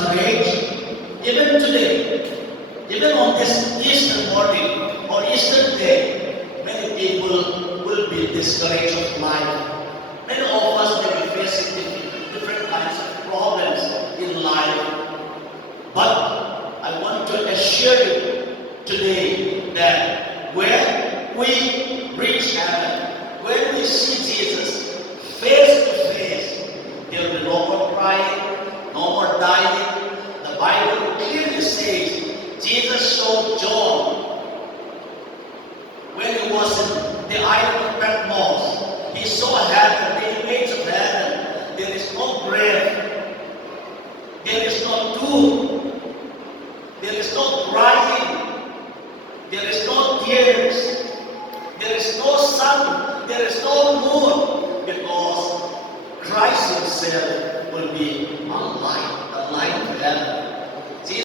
discouraged. Even today, even on this Easter morning or Easter day, many people will be discouraged of life. Many of us may be facing different kinds of problems in life. But I want to assure you today that when we reach heaven, when we see Jesus face to face, there will be no more crying, no more dying. The Bible clearly says Jesus showed John when he was in the island of Patmos. He saw heaven, the image of heaven. There is no bread